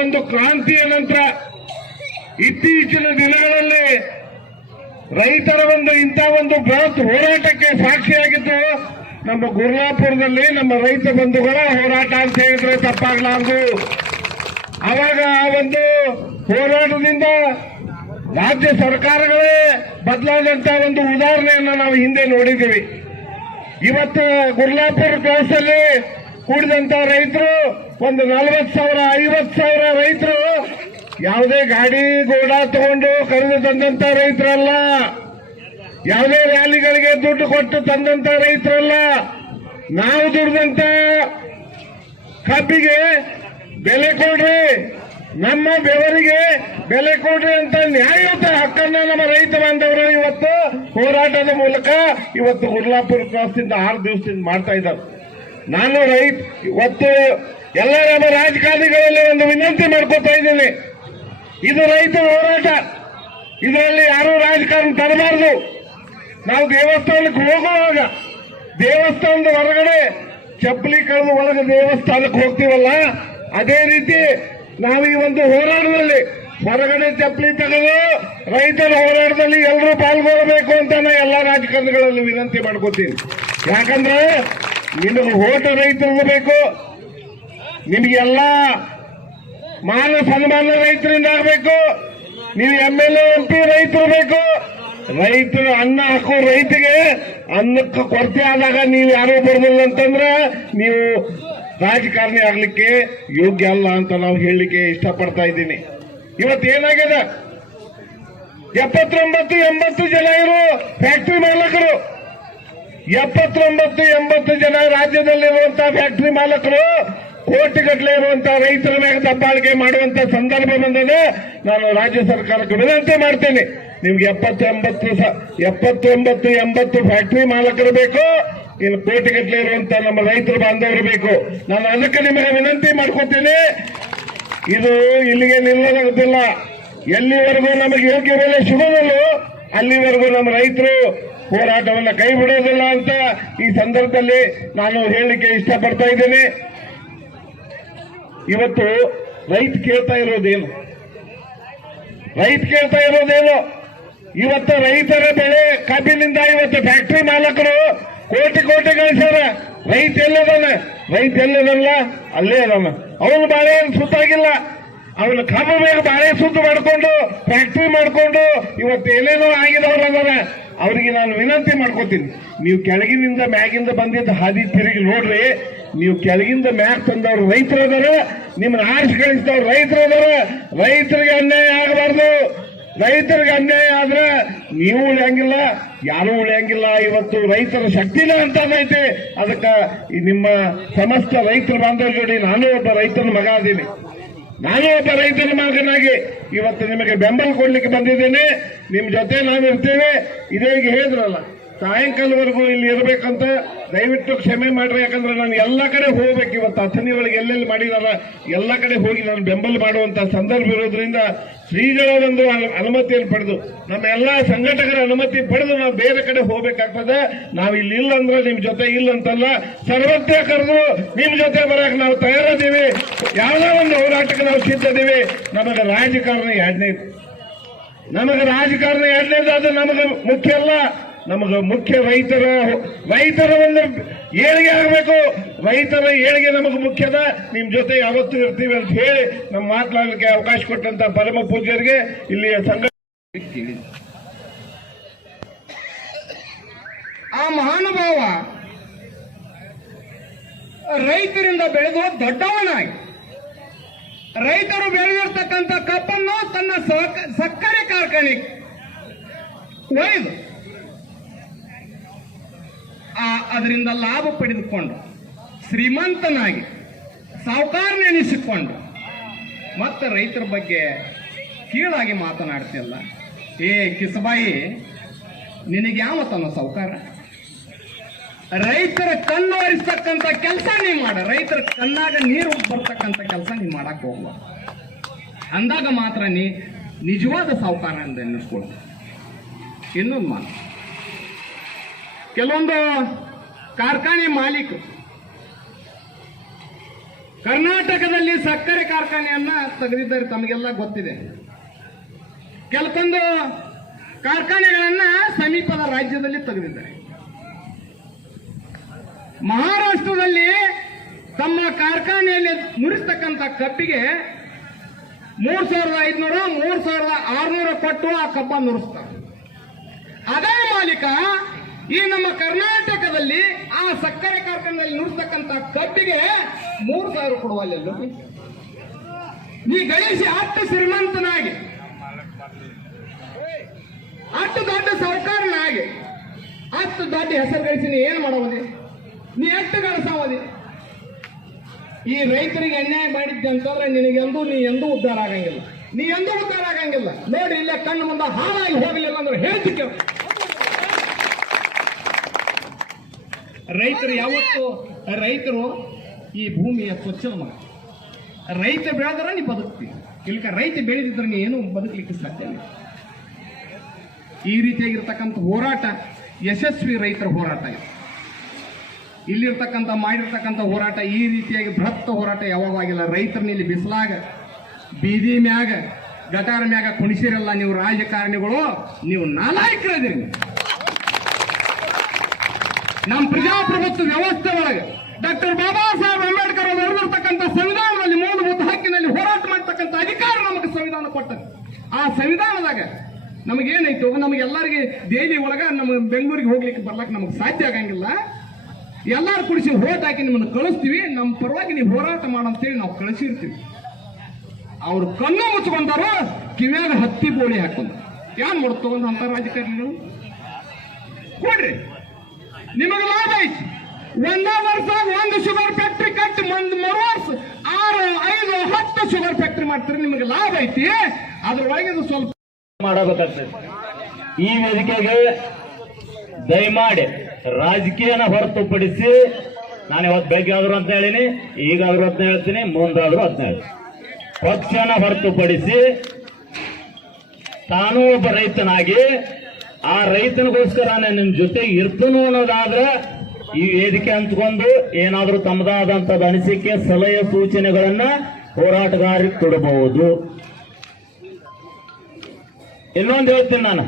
ಒಂದು ಕ್ರಾಂತಿಯ ನಂತರ ಇತ್ತೀಚಿನ ದಿನಗಳಲ್ಲಿ ರೈತರ ಒಂದು ಇಂಥ ಒಂದು ಬೃಹತ್ ಹೋರಾಟಕ್ಕೆ ಸಾಕ್ಷಿಯಾಗಿದ್ದು ನಮ್ಮ ಗುರ್ಲಾಪುರದಲ್ಲಿ ನಮ್ಮ ರೈತ ಬಂಧುಗಳ ಹೋರಾಟ ಅಂತ ಹೇಳಿದ್ರೆ ತಪ್ಪಾಗಲಾರದು. ಆವಾಗ ಆ ಒಂದು ಹೋರಾಟದಿಂದ ರಾಜ್ಯ ಸರ್ಕಾರಗಳೇ ಬದಲಾದಂತ ಒಂದು ಉದಾಹರಣೆಯನ್ನು ನಾವು ಹಿಂದೆ ನೋಡಿದ್ದೀವಿ. ಇವತ್ತು ಗುರ್ಲಾಪುರ ಕ್ಲಾಸಲ್ಲಿ ಕೂಡಿದಂತ ರೈತರು ಒಂದು ನಲ್ವತ್ತು ಸಾವಿರ, ಐವತ್ತು ಸಾವಿರ ರೈತರು ಯಾವುದೇ ಗಾಡಿ ಗೋಡ ತಗೊಂಡು ಕರೆದು ತಂದಂತ ರೈತರಲ್ಲ. ಯಾವುದೇ ರ್ಯಾಲಿಗಳಿಗೆ ದುಡ್ಡು ಕೊಟ್ಟು ತಂದಂತ ರೈತರಲ್ಲ. ನಾವು ದುಡ್ದಂತ ಕಬ್ಬಿಗೆ ಬೆಲೆ ಕೊಡ್ರಿ, ನಮ್ಮ ಬೆವರಿಗೆ ಬೆಲೆ ಕೊಡ್ರಿ ಅಂತ ನ್ಯಾಯಯುತ ಹಕ್ಕನ್ನ ನಮ್ಮ ರೈತ ಬಾಂಧವರು ಇವತ್ತು ಹೋರಾಟದ ಮೂಲಕ ಇವತ್ತು ಗುರ್ಲಾಪುರ ಕ್ರಾಸ್ನಿಂದ ಆರು ದಿವಸದಿಂದ ಮಾಡ್ತಾ ಇದ್ದಾರೆ. ನಾನು ರೈತ, ಇವತ್ತು ಎಲ್ಲ ನಮ್ಮ ರಾಜಕಾರಣಿಗಳಲ್ಲಿ ಒಂದು ವಿನಂತಿ ಮಾಡ್ಕೊತಾ ಇದ್ದೀನಿ. ಇದು ರೈತ ಹೋರಾಟ. ಇದರಲ್ಲಿ ಯಾರೂ ರಾಜಕಾರಣ ತರಬಾರದು. ನಾವು ದೇವಸ್ಥಾನಕ್ಕೆ ಹೋಗುವಾಗ ದೇವಸ್ಥಾನದ ಹೊರಗಡೆ ಚಪ್ಪಲಿ ಕಳೆದು ಒಳಗೆ ದೇವಸ್ಥಾನಕ್ಕೆ ಹೋಗ್ತೀವಲ್ಲ? ಅದೇ ರೀತಿ ನಾವು ಈ ಒಂದು ಹೋರಾಟದಲ್ಲಿ ಹೊರಗಡೆ ಚಪ್ಪಲಿ ತೆಗೆದು ರೈತರ ಹೋರಾಟದಲ್ಲಿ ಎಲ್ಲರೂ ಪಾಲ್ಗೊಳ್ಳಬೇಕು ಅಂತ ನಾನು ಎಲ್ಲ ರಾಜಕಾರಣಿಗಳಲ್ಲಿ ವಿನಂತಿ ಮಾಡ್ಕೋತೀನಿ. ಯಾಕಂದ್ರೆ ನಿಮಗೆ ಓಟ ರೈತರು ಬೇಕು ನಿಮಗೆಲ್ಲ ಮಾನ ಸನ್ಮಾನ ರೈತರಿಂದ ಆಗಬೇಕು. ನೀವು ಎಂ ಎಲ್ ಎಂ ಪಿ ರೈತರು ಬೇಕು. ರೈತರು ಅನ್ನ ಹಾಕೋ ರೈತಗೆ ಅನ್ನಕ್ಕೆ ಕೊರತೆ ಆದಾಗ ನೀವು ಯಾರೂ ಬರೋದಿಲ್ಲ ಅಂತಂದ್ರೆ ನೀವು ರಾಜಕಾರಣಿ ಆಗ್ಲಿಕ್ಕೆ ಯೋಗ್ಯ ಅಲ್ಲ ಅಂತ ನಾವು ಹೇಳಲಿಕ್ಕೆ ಇಷ್ಟಪಡ್ತಾ ಇದ್ದೀನಿ. ಇವತ್ತು ಏನಾಗಿದೆ? ಎಪ್ಪತ್ತೊಂಬತ್ತು, ಎಂಬತ್ತು ಜನ ಇರು ಫ್ಯಾಕ್ಟ್ರಿ ಮಾಲಕರು. ಎಪ್ಪತ್ತೊಂಬತ್ತು, ಎಂಬತ್ತು ಜನ ರಾಜ್ಯದಲ್ಲಿರುವಂತಹ ಫ್ಯಾಕ್ಟ್ರಿ ಮಾಲಕರು ಕೋಟಿಗಟ್ಟಲೆ ಇರುವಂತಹ ರೈತರ ಮೇಲೆ ದಬ್ಬಾಳಿಕೆ ಮಾಡುವಂತ ಸಂದರ್ಭ ಬಂದರೆ ನಾನು ರಾಜ್ಯ ಸರ್ಕಾರಕ್ಕೆ ವಿನಂತಿ ಮಾಡ್ತೇನೆ. ನಿಮ್ಗೆ ಎಪ್ಪತ್ತು ಎಂಬತ್ತು ಎಪ್ಪತ್ತು ಎಂಬತ್ತು ಎಂಬತ್ತು ಫ್ಯಾಕ್ಟರಿ ಮಾಲಕರು ಬೇಕು, ಇನ್ನು ಕೋಟಿಗಟ್ಟಲೆ ಇರುವಂತ ನಮ್ಮ ರೈತರು ಬಾಂಧವರು ಬೇಕು. ನಾನು ಅದಕ್ಕೆ ನಿಮಗೆ ವಿನಂತಿ ಮಾಡ್ಕೊತೀನಿ. ಇದು ಇಲ್ಲಿಗೆ ನಿಲ್ಲೋದಾಗುತ್ತಿಲ್ಲ ಎಲ್ಲಿವರೆಗೂ ನಮಗೆ ಯೋಗ್ಯ ಬೆಲೆ ಸಿಗೋದಿಲ್ಲೋ ಅಲ್ಲಿವರೆಗೂ ನಮ್ಮ ರೈತರು ಹೋರಾಟವನ್ನು ಕೈ ಬಿಡೋದಿಲ್ಲ ಅಂತ ಈ ಸಂದರ್ಭದಲ್ಲಿ ನಾನು ಹೇಳಲಿಕ್ಕೆ ಇಷ್ಟಪಡ್ತಾ ಇದ್ದೇನೆ. ಇವತ್ತು ರೈತ ಕೇಳ್ತಾ ಇರೋದೇನು? ರೈತ ಕೇಳ್ತಾ ಇರೋದೇನು? ಇವತ್ತು ರೈತರ ಬೆಳೆ ಕಬ್ಬಿನಿಂದ ಇವತ್ತು ಫ್ಯಾಕ್ಟರಿ ಮಾಲಕರು ಕೋಟಿ ಕೋಟಿ ಗಳಿಸ್ಯಾರ. ರೈತ ಎಲ್ಲದಾನೆ ರೈತ ಎಲ್ಲದಲ್ಲ? ಅಲ್ಲೇ ಅದಾನ ಅವನು ಬಾಳೆ ಏನು ಸುತ್ತಾಗಿಲ್ಲ. ಅವನ ಕಬ್ಬು ಬೇಗ ಬಾಳೆ ಸುತ್ತು ಮಾಡ್ಕೊಂಡು ಫ್ಯಾಕ್ಟರಿ ಮಾಡ್ಕೊಂಡು ಇವತ್ತು ಏನೇನೋ ಆಗಿದವ್ರು ಅದಾರ ಅವರಿಗೆ ನಾನು ವಿನಂತಿ ಮಾಡ್ಕೋತೀನಿ. ನೀವು ಕೆಳಗಿನಿಂದ ಮ್ಯಾಗಿಂದ ಬಂದಿದ್ದ ಹಾದಿ ತಿರುಗಿ ನೋಡ್ರಿ. ನೀವು ಕೆಳಗಿಂದ ಮ್ಯಾಗ್ ತಂದವ್ರು ರೈತರು ಅದಾರ ನಿಮ್ಮನ್ನ ಆರಿಸಿ ಕಳಿಸಿದವ್ರು ರೈತರು ಅದಾರ ರೈತರಿಗೆ ಅನ್ಯಾಯ ಆಗಬಾರ್ದು. ರೈತರಿಗೆ ಅನ್ಯಾಯ ಆದ್ರೆ ನೀವು ಉಳಿಯಂಗಿಲ್ಲ, ಯಾರು ಉಳಿಯಂಗಿಲ್ಲ. ಇವತ್ತು ರೈತರ ಶಕ್ತಿನ ಅಂತದೈತೆ ಅದಕ್ಕೆ ಈ ನಿಮ್ಮ ಸಮಸ್ತ ರೈತರ ಬಾಂಧವ್ಯ ಜೋಡಿ ನಾನು ಒಬ್ಬ ರೈತನ ಮಗ ಅದೀನಿ. ನಾನು ಒಬ್ಬ ರೈತನ ಮಗನಾಗಿ ಇವತ್ತು ನಿಮಗೆ ಬೆಂಬಲ ಕೊಡ್ಲಿಕ್ಕೆ ಬಂದಿದ್ದೇನೆ. ನಿಮ್ಮ ಜೊತೆ ನಾನು ಇರ್ತೇನೆ ಇದೇ ಹೇಳಿದ್ರಲ್ಲ. ಸಾಯಂಕಾಲವರೆಗೂ ಇಲ್ಲಿ ಇರಬೇಕಂತ ದಯವಿಟ್ಟು ಕ್ಷಮೆ ಮಾಡ್ರಿ, ಯಾಕಂದ್ರೆ ನಾನು ಎಲ್ಲ ಕಡೆ ಹೋಗ್ಬೇಕು ಇವತ್ತು. ಅಥಣಿ ಒಳಗೆ ಎಲ್ಲೆಲ್ಲಿ ಮಾಡಿದಾರ, ಎಲ್ಲ ಕಡೆ ಹೋಗಿ ನಾನು ಬೆಂಬಲ ಮಾಡುವಂತ ಸಂದರ್ಭ ಇರೋದ್ರಿಂದ ಶ್ರೀಗಳ ಒಂದು ಅನುಮತಿಯನ್ನು ಪಡೆದು, ನಮ್ಮ ಎಲ್ಲಾ ಸಂಘಟಕರ ಅನುಮತಿ ಪಡೆದು ನಾವು ಬೇರೆ ಕಡೆ ಹೋಗ್ಬೇಕಾಗ್ತದೆ. ನಾವು ಇಲ್ಲಿ ಇಲ್ಲ ಅಂದ್ರೆ ನಿಮ್ ಜೊತೆ ಇಲ್ಲ ಅಂತಲ್ಲ ಸರ್ವತ್ರ ಕರೆದು ನಿಮ್ ಜೊತೆ ಬರಕ್ ನಾವು ತಯಾರಿದ್ದೀವಿ. ಯಾವುದೋ ಒಂದು ಹೋರಾಟಕ್ಕೆ ನಾವು ಸಿದ್ಧದೀವಿ. ನಮಗೆ ರಾಜಕಾರಣ ಎರಡನೇದು. ನಮಗೆ ರಾಜಕಾರಣ ಎರಡನೇದು ಅದು ನಮಗೆ ಮುಖ್ಯ ಅಲ್ಲ. ನಮಗೆ ಮುಖ್ಯ ರೈತರ ರೈತರ ಒಂದು ಏಳಿಗೆ ಆಗಬೇಕು ರೈತರ ಏಳಿಗೆ ನಮಗೆ ಮುಖ್ಯದ. ನಿಮ್ಮ ಜೊತೆ ಯಾವತ್ತೂ ಇರ್ತೀವಿ ಅಂತ ಹೇಳಿ ನಮ್ಮ ಮಾತನಾಡಲಿಕ್ಕೆ ಅವಕಾಶ ಕೊಟ್ಟಂತ ಪರಮ ಪೂಜ್ಯರಿಗೆ ಇಲ್ಲಿಯ ಸಂಘ ಆ ಮಹಾನುಭಾವ ರೈತರಿಂದ ಬೆಳೆದು ದೊಡ್ಡವನಾಗಿ. ರೈತರು ಬೆಳೆದಿರ್ತಕ್ಕಂಥ ಕಪ್ಪನ್ನು ತನ್ನ ಸಕ್ಕರೆ ಕಾರ್ಖಾನೆಗೆ ಒಯ್ದು ಅದರಿಂದ ಲಾಭ ಪಡೆದುಕೊಂಡು ಶ್ರೀಮಂತನಾಗಿ ಸಾಹುಕಾರನೆನಿಸಿಕೊಂಡು ಮತ್ತೆ ರೈತರ ಬಗ್ಗೆ ಕೀಳಾಗಿ ಮಾತನಾಡ್ತಿಲ್ಲ ಏ ಕಿಸಬಾಯಿ, ನಿನಗೆ ಯಾವ ತನ್ನ ಸಾವುಕಾರ ರೈತರ ಕಣ್ಣು ಹರಿಸ್ತಕ್ಕಂಥ ಕೆಲಸ ನೀ ಮಾಡ. ರೈತರ ಕಣ್ಣಾಗ ನೀರು ಬರ್ತಕ್ಕಂಥ ಕೆಲಸ ನೀ ಮಾಡಕ್ ಹೋಗುವ ಅಂದಾಗ ಮಾತ್ರ ನೀ ನಿಜವಾದ ಸಾಹುಕಾರ ಅಂತ ಎನ್ನಿಸ್ಕೊಳ್ತ ಇನ್ನೊಂದು ಮಾತು. ಕೆಲವೊಂದು ಕಾರ್ಖಾನೆ ಮಾಲೀಕರು ಕರ್ನಾಟಕದಲ್ಲಿ ಸಕ್ಕರೆ ಕಾರ್ಖಾನೆಯನ್ನ ತೆಗೆದಿದ್ದಾರೆ, ತಮಗೆಲ್ಲ ಗೊತ್ತಿದೆ. ಕೆಲವೊಂದು ಕಾರ್ಖಾನೆಗಳನ್ನ ಸಮೀಪದ ರಾಜ್ಯದಲ್ಲಿ ತೆಗೆದಿದ್ದಾರೆ. ಮಹಾರಾಷ್ಟ್ರದಲ್ಲಿ ತಮ್ಮ ಕಾರ್ಖಾನೆಯಲ್ಲಿ ನುರಿಸ್ತಕ್ಕಂಥ ಕಬ್ಬಿಗೆ ಮೂರ್ ಸಾವಿರದ ಐದುನೂರು, ಮೂರ್ ಸಾವಿರದ ಆರ್ನೂರ ಕೊಟ್ಟು ಆ ಕಬ್ಬ ನುರಿಸ್ತಾರೆ. ಅದೇ ಮಾಲೀಕ ಈ ನಮ್ಮ ಕರ್ನಾಟಕದಲ್ಲಿ ಆ ಸಕ್ಕರೆ ಕಾರ್ಖಾನೆಯಲ್ಲಿ ನುಡ್ತಕ್ಕಂತ ಕಬ್ಬಿಗೆ ಮೂರು ಸಾವಿರ ಕೊಡುವ ನೀ ಗಳಿಸಿ ಅಟ್ಟು ಶ್ರೀಮಂತನಾಗಿ, ಅಷ್ಟು ದೊಡ್ಡ ಸರ್ಕಾರನಾಗಿ, ಅಷ್ಟು ದೊಡ್ಡ ಹೆಸರು ಗಳಿಸಿ ನೀ ಏನ್ ಮಾಡೋದಿ? ನೀ ಎಷ್ಟು ಗಳಿಸಾವದಿ ಈ ರೈತರಿಗೆ ಅನ್ಯಾಯ ಮಾಡಿದ್ದೆ ಅಂತಂದ್ರೆ ನಿನಗೆಂದೂ ನೀ ಎಂದೂ ಉದ್ಧಾರ ಆಗಂಗಿಲ್ಲ. ನೀ ಎಂದೂ ಉದ್ಧಾರ ಆಗಂಗಿಲ್ಲ. ನೋಡಿ ಇಲ್ಲೇ ಕಣ್ಣು ಮುಂದೆ ಹಾಳಾಗಿ ಹೋಗಲಿಲ್ಲ ಅಂದ್ರೆ ಹೇಳ್ತಿಕ್ಕೆ ರೈತರು ಯಾವತ್ತು, ರೈತರು ಈ ಭೂಮಿಯ ಸ್ವಚ್ಛದ ಮಗ ರೈತ ಬೆಳೆದ್ರೆ ನೀ ಬದುಕ್ತಿ. ಇಲ್ಕ ರೈತ ಬೆಳೆದಿದ್ರೆ ನೀ ಏನು ಬದುಕಲಿಕ್ಕೆ ಸಾಧ್ಯ ಇಲ್ಲ. ಈ ರೀತಿಯಾಗಿರ್ತಕ್ಕಂಥ ಹೋರಾಟ ಯಶಸ್ವಿ ರೈತರ ಹೋರಾಟ ಇದೆ. ಇಲ್ಲಿರ್ತಕ್ಕಂಥ, ಮಾಡಿರ್ತಕ್ಕಂಥ ಹೋರಾಟ ಈ ರೀತಿಯಾಗಿ ಬೃಹತ್ ಹೋರಾಟ ಯಾವಾಗ ಆಗಿಲ್ಲ. ರೈತರನ್ನ ಇಲ್ಲಿ ಬಿಸಿಲಾಗ, ಬೀದಿ ಮ್ಯಾಗ, ಗಟಾರ ಮ್ಯಾಗ ಕುಣಿಸಿರಲ್ಲ ನೀವು ರಾಜಕಾರಣಿಗಳು, ನೀವು ನಾಲಾಯಕರದಿರಿ. ನಮ್ಮ ಪ್ರಜಾಪ್ರಭುತ್ವ ವ್ಯವಸ್ಥೆ ಒಳಗೆ ಡಾಕ್ಟರ್ ಬಾಬಾ ಸಾಹೇಬ್ ಅಂಬೇಡ್ಕರ್ ಅವರು ಬರೆದಿರ್ತಕ್ಕಂಥ ಸಂವಿಧಾನದಲ್ಲಿ ಮೂಲಭೂತ ಹಕ್ಕಿನಲ್ಲಿ ಹೋರಾಟ ಮಾಡ್ತಕ್ಕಂಥ ಅಧಿಕಾರ ನಮಗೆ ಸಂವಿಧಾನ ಕೊಟ್ಟது ಆ ಸಂವಿಧಾನದಾಗ ನಮಗೇನಾಯ್ತು ನಮಗೆಲ್ಲರಿಗೆ ದೆಹಲಿ ಒಳಗ ನಮ್ಮ ಬೆಂಗಳೂರಿಗೆ ಹೋಗ್ಲಿಕ್ಕೆ ಬರ್ಲಕ್ಕೆ ನಮಗೆ ಸಾಧ್ಯ ಆಗಂಗಿಲ್ಲ. ಎಲ್ಲರೂ ಕುಡಿಸಿ ಹೋಟ್ ಹಾಕಿ ನಿಮ್ಮನ್ನು ಕಳಿಸ್ತೀವಿ. ನಮ್ಮ ಪರವಾಗಿ ನೀವು ಹೋರಾಟ ಮಾಡಂತೇಳಿ ನಾವು ಕಳಿಸಿರ್ತೀವಿ. ಅವರು ಕಣ್ಣು ಮುಚ್ಕೊಂಡಾರು ಕಿವ್ಯಾಗ ಹತ್ತಿ ಬೋಳಿ ಹಾಕೊಂಡ ಯಾನ್ ಮಾಡ್ ತಗೊಂಡ್ ಅಂತ ರಾಜಕಾರಣಿಗಳು? ಕೊಡ್ರಿ. ನಿಮಗೆ ಲಾಭ ಐತಿ ಒಂದೇ ವರ್ಷ ಒಂದು ಶುಗರ್ ಫ್ಯಾಕ್ಟ್ರಿ ಕಟ್ಟಿ ಒಂದು ಮರು ವರ್ಷ ಆರು, ಐದು, ಹತ್ತು ಶುಗರ್ ಫ್ಯಾಕ್ಟ್ರಿ ಮಾಡ್ತಾರೆ, ನಿಮಗೆ ಲಾಭ ಐತಿ. ಅದ್ರೊಳಗೆ ಸ್ವಲ್ಪ ಮಾಡಬೇಕಾಗ್ತದೆ. ಈ ವೇದಿಕೆಗೆ ದಯಮಾಡಿ ರಾಜಕೀಯನ ಹೊರತುಪಡಿಸಿ ನಾನು ಇವತ್ತು ಬೆಳಗ್ಗೆ ಆದ್ರು ಅಂತ ಹೇಳಿನಿ ಈಗಾದ್ರೂ ಅಂತ ಹೇಳ್ತೀನಿ, ಮುಂದಾದ್ರೂ ಅಂತ ಹೇಳಿ ಪಕ್ಷನ ಹೊರತುಪಡಿಸಿ ತಾನೂ ಒಬ್ಬ ರೈತನಾಗಿ ಆ ರೈತನಿಗೋಸ್ಕರ ನಾನು ನಿಮ್ ಜೊತೆ ಇರ್ತನು ಅನ್ನೋದಾದ್ರೆ ಈ ವೇದಿಕೆ ಹಂಚ್ಕೊಂಡು ಏನಾದರೂ ತಮ್ಮದಾದಂತ ಅನಿಸಿಕೆ, ಸಲಹೆ, ಸೂಚನೆಗಳನ್ನ ಹೋರಾಟಗಾರರಿಗೆ ಕೊಡಬಹುದು ಇನ್ನೊಂದು ಹೇಳ್ತೀನಿ ನಾನು.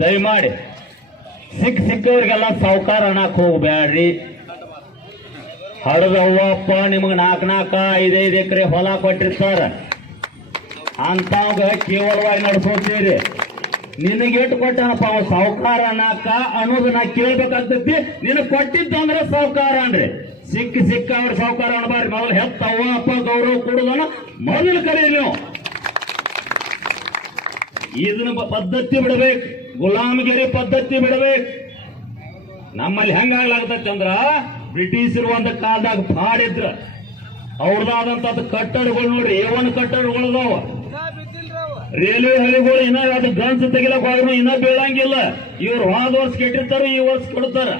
ದಯಮಾಡಿ. ಸಿಕ್ ಸಿಕ್ಕವ್ರಿಗೆಲ್ಲ ಸಾವುಕಾರ ಅನ್ನಕ್ ಹೋಗ್ಬೇಡ್ರಿ ಹಡದವ್ವಪ್ಪ ನಿಮ್ಗೆ ನಾಲ್ಕು ನಾಲ್ಕ ಐದೈದು ಎಕರೆ ಹೊಲ ಕೊಟ್ಟಿರ್ತಾರ. ಅಂತವಾಗ ಕೇವಲವಾಗಿ ನಡ್ಸೋತೀರಿ ನಿನಗೆ ಎಷ್ಟು ಕೊಟ್ಟನಪ್ಪ ಅವ ಸಾಹುಕಾರ ಅನ್ನಕ ಅನ್ನೋದು ನಾ ಕೇಳ್ಬೇಕಾಗ್ತೈತಿ. ನಿನಗೆ ಕೊಟ್ಟಿದ್ದು ಅಂದ್ರೆ ಸಾವುಕಾರ ಅನ್ರಿ ಸಿಕ್ಕ ಸಿಕ್ಕ ಅವ್ರ ಸಾವುಕಾರ ಅನ್ಬಾರ್ರಿ ಮೊದಲು ಹೆತ್ತ ಅವ್ವ ಅಪ್ಪ ಗೌರವ ಕೊಡುದನ್ನ ಮೊದಲು ಕರೀರಿ ನೀವು. ಇದನ್ನ ಪದ್ಧತಿ ಬಿಡಬೇಕು. ಗುಲಾಮಗಿರಿ ಪದ್ಧತಿ ಬಿಡಬೇಕು. ನಮ್ಮಲ್ಲಿ ಹೆಂಗಾಗ್ಲಾಗ್ತೈತಿ ಅಂದ್ರ ಬ್ರಿಟಿಷರು ಇರುವಂತ ಕಾಲದಾಗ ಮಾಡಿದ್ರ ಅವ್ರದಾದಂತ ಕಟ್ಟಡಗಳು ನೋಡ್ರಿ ಏವನ್ ಕಟ್ಟಡಗಳು ಅದಾವ. ರೈಲ್ವೆ ಹಳಿಗಳು ಇನ್ನ ಅದು ಗನ್ಸ್ ತೆಗಿಲಕ್ ಹೋದ್ರು ಇನ್ನ ಬೀಳಂಗಿಲ್ಲ. ಇವ್ರು ಹೋದ ವರ್ಷ ಕೆಟ್ಟಿರ್ತಾರ, ಈ ವರ್ಷ ಕೊಡ್ತಾರ.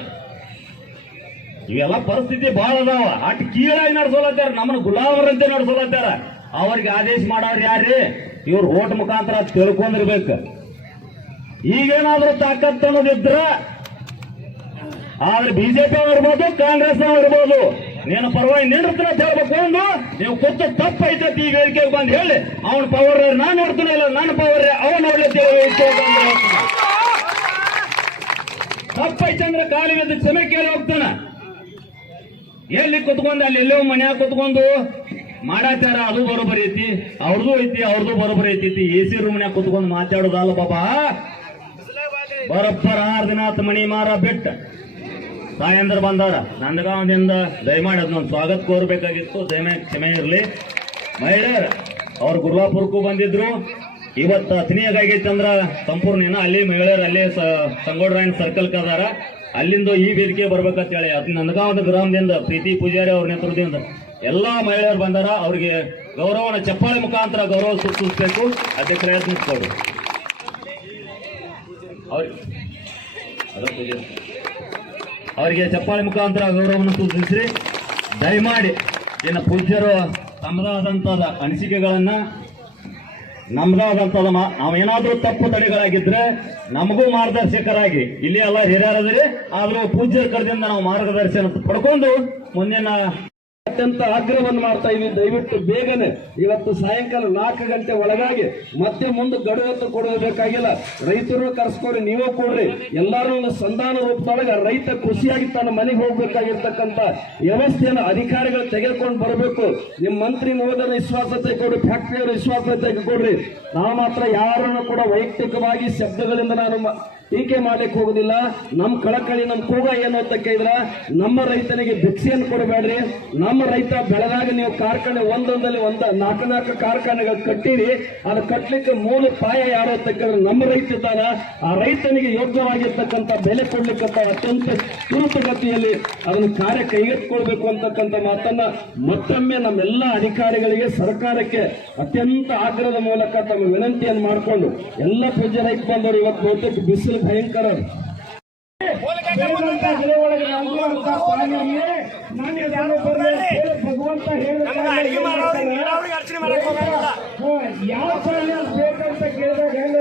ಇವೆಲ್ಲ ಪರಿಸ್ಥಿತಿ ಬಹಳ ಅದಾವ. ಅಟ್ ಕೀಳಾಗಿ ನಡ್ಸೋಲತ್ತಾರ ನಮ್ಮನ್ನ ಗುಲಾಬರಂತೆ ನಡ್ಸೋಲತ್ತಾರ ಅವ್ರಿಗೆ ಆದೇಶ ಮಾಡೋರು ಯಾರ್ರಿ? ಇವ್ರು ಓಟ್ ಮುಖಾಂತರ ತಿಳ್ಕೊಂಡಿರ್ಬೇಕು. ಈಗೇನಾದ್ರೂ ತಾಕತ್ ಅನ್ನೋದಿದ್ರ ಆದ್ರೆ ಬಿಜೆಪಿ ಇರ್ಬೋದು ಕಾಂಗ್ರೆಸ್ ಇರ್ಬೋದು. ನೀನು ಪರವಾಗಿ ನಿಂದಿರ್ತೀನಿ ಅಂತ ಹೇಳ್ಬೇಕು ಒಂದು ನೀವು ಕೊಟ್ಟು ತಪ್ಪೈತೈತಿ ಈಗ ವೇದಿಕೆಗೆ ಬಂದು ಹೇಳಿ. ಅವನ ಪವರ್ ನಾನು ನೋಡ್ತೀನಿ ಇಲ್ಲ, ನನ್ನ ಪವರ್ ಅವನು ತಪ್ಪ ತಪ್ಪೈತೆ ಅಂದ್ರೆ ಕಾಲಿಗೆ ಕ್ಷಮೆ ಕೇಳಿ ಹೋಗ್ತಾನ. ಎಲ್ಲಿ ಕುತ್ಕೊಂಡು, ಅಲ್ಲಿ ಎಲ್ಲೋ ಮನ್ಯಾಗ ಕುತ್ಕೊಂಡು ಮಾಡಾಚಾರ, ಅದು ಬರೋಬರಿ ಐತಿ ಅವ್ರದ್ದು ಐತಿ ಅವ್ರದ್ದು ಬರೋಬರಿ ಐತಿ ಎ ಸಿ ರೂಮ್ನ್ಯಾಗ ಕುತ್ಕೊಂಡು ಮಾತಾಡೋದಲ್ಲ ಬಾಬಾ ಬರಪ್ಪರ ಆರು ದಿನ ಮಣಿ ಮಾರ ಬಿಟ್ಟ. ತಾಯಂದ್ರ ಬಂದಾರ ನಂದಗಾಂವದಿಂದ ದಯಮಾಡಿ ಅದನ್ನೊಂದು ಸ್ವಾಗತ ಕೋರ್ಬೇಕಾಗಿತ್ತು. ದಯಮೆ ಕ್ಷಮೆ ಇರಲಿ. ಮಹಿಳೆಯರು, ಅವ್ರು ಗುರುವಾಪುರಕ್ಕೂ ಬಂದಿದ್ರು. ಇವತ್ತು ಅಂದ್ರೆ ಸಂಪೂರ್ಣ ಏನ ಅಲ್ಲಿ ಮಹಿಳೆಯರು, ಅಲ್ಲೇ ಸಂಗೋಡ್ರಾಯನ್ ಸರ್ಕಲ್ ಕದಾರ ಅಲ್ಲಿಂದ ಈ ವೇದಿಕೆ ಬರ್ಬೇಕಂತ ಹೇಳಿ ಅದ್ ನಂದಗಾಂವದ ಗ್ರಾಮದಿಂದ ಪ್ರೀತಿ ಪೂಜಾರಿ ಅವ್ರ ನೇತೃತ್ವದಿಂದ ಎಲ್ಲಾ ಮಹಿಳೆಯರು ಬಂದಾರ. ಅವ್ರಿಗೆ ಗೌರವನ ಚಪ್ಪಾಳೆ ಮುಖಾಂತರ ಗೌರವ ಸೂಚಿಸಬೇಕು. ಅದಕ್ಕೆ ಪ್ರಯತ್ನಿಸ್ಕೊಡು ಅವ್ರಿಗೆ. ಅವರಿಗೆ ಚಪ್ಪಾಳೆ ಮುಖಾಂತರ ಗೌರವವನ್ನು ಸೂಚಿಸ್ರಿ. ದಯಮಾಡಿ ಇನ್ನ ಪೂಜ್ಯರು ತಮ್ಮದಾದಂಥದ ಅನಿಸಿಕೆಗಳನ್ನ ನಮ್ದಾದಂಥದ ಮಾ- ನಾವೇನಾದ್ರೂ ತಪ್ಪು ತಡೆಗಳಾಗಿದ್ರೆ ನಮಗೂ ಮಾರ್ಗದರ್ಶಕರಾಗಿ. ಇಲ್ಲಿ ಎಲ್ಲ ಹಿರಿಯರದಿರಿ, ಆದ್ರೂ ಪೂಜ್ಯರ ಕಡೆದಿಂದ ನಾವು ಮಾರ್ಗದರ್ಶನ ಪಡ್ಕೊಂಡು ಮುಂದಿನ ಅತ್ಯಂತ ಆಗ್ರಹವನ್ನು ಮಾಡ್ತಾ ಇದ್ದೀವಿ ದಯವಿಟ್ಟು ಬೇಗನೆ ಇವತ್ತು ಸಾಯಂಕಾಲ ನಾಲ್ಕು ಗಂಟೆ ಒಳಗಾಗಿ ಮತ್ತೆ ಮುಂದೆ ಗಡುವತ್ತು ಕೊಡಬೇಕಾಗಿಲ್ಲ. ರೈತರು ಕರ್ಸ್ಕೊರಿ, ನೀವೇ ಕೊಡ್ರಿ. ಎಲ್ಲರೂ ಸಂಧಾನ ರೂಪದೊಳಗೆ ರೈತ ಖುಷಿಯಾಗಿ ತನ್ನ ಮನೆಗೆ ಹೋಗ್ಬೇಕಾಗಿರ್ತಕ್ಕಂಥ ವ್ಯವಸ್ಥೆಯನ್ನು ಅಧಿಕಾರಿಗಳು ತೆಗೆದುಕೊಂಡು ಬರಬೇಕು. ನಿಮ್ಮ ಮಂತ್ರಿ ಮಹೋದಯ ವಿಶ್ವಾಸತೆ ಕೊಡ್ರಿ ಫ್ಯಾಕ್ಟ್ರಿಯವರು ವಿಶ್ವಾಸತೆ ತೆಗೆದುಕೊಡ್ರಿ ನಾವು ಮಾತ್ರ ಯಾರನ್ನು ಕೂಡ ವೈಯಕ್ತಿಕವಾಗಿ ಶಬ್ದಗಳಿಂದ ನಾನು ಟೀಕೆ ಮಾಡ್ಲಿಕ್ಕೆ ಹೋಗುದಿಲ್ಲ. ನಮ್ಮ ಕಳಕಳಿ ನಮ್ಮ ಕೂಗ ಏನು ಅಂತ ಕೇಳಿದ್ರ, ನಮ್ಮ ರೈತನಿಗೆ ಭಿಕ್ಷೆಯನ್ನು ಕೊಡಬೇಡ್ರಿ. ನಮ್ಮ ರೈತ ಬೆಳೆದಾಗ ನೀವು ಕಾರ್ಖಾನೆ ಒಂದೊಂದಲ್ಲಿ ಒಂದ ನಾಲ್ಕು ನಾಲ್ಕು ಕಾರ್ಖಾನೆಗಳು ಕಟ್ಟಿರಿ. ಅದು ಕಟ್ಟಲಿಕ್ಕೆ ಮೂಲ ಪಾಯ ಯಾರು ಅಂತ ಕೇಳಿದ್ರೆ ನಮ್ಮ ರೈತ ಇದ್ದಾನ. ಆ ರೈತನಿಗೆ ಯೋಗ್ಯವಾಗಿರ್ತಕ್ಕಂಥ ಬೆಲೆ ಕೊಡ್ಲಿಕ್ಕಂತ ಅತ್ಯಂತ ತುರುತಗತಿಯಲ್ಲಿ ಅದನ್ನು ಕಾರ್ಯ ಕೈಗೆತ್ತಿಕೊಳ್ಬೇಕು ಅಂತಕ್ಕಂಥ ಮಾತನ್ನ ಮತ್ತೊಮ್ಮೆ ನಮ್ಮೆಲ್ಲ ಅಧಿಕಾರಿಗಳಿಗೆ ಸರ್ಕಾರಕ್ಕೆ ಅತ್ಯಂತ ಆಗ್ರಹದ ಮೂಲಕ ತಮ್ಮ ವಿನಂತಿಯನ್ನು ಮಾಡಿಕೊಂಡು ಎಲ್ಲ ಪ್ರಜೆ ರೈತ ಬಂದವರು ಇವತ್ತು ಬಹುತೇಕ ಬಿಸಿಲು ಭಯಂಕರರು. ಭಗವಂತ ಯಾವ ಪ್ರಾಣಿ ಅದು ಬೇಕಂತ ಕೇಳಿದಾಗ ಹೇಳಿ.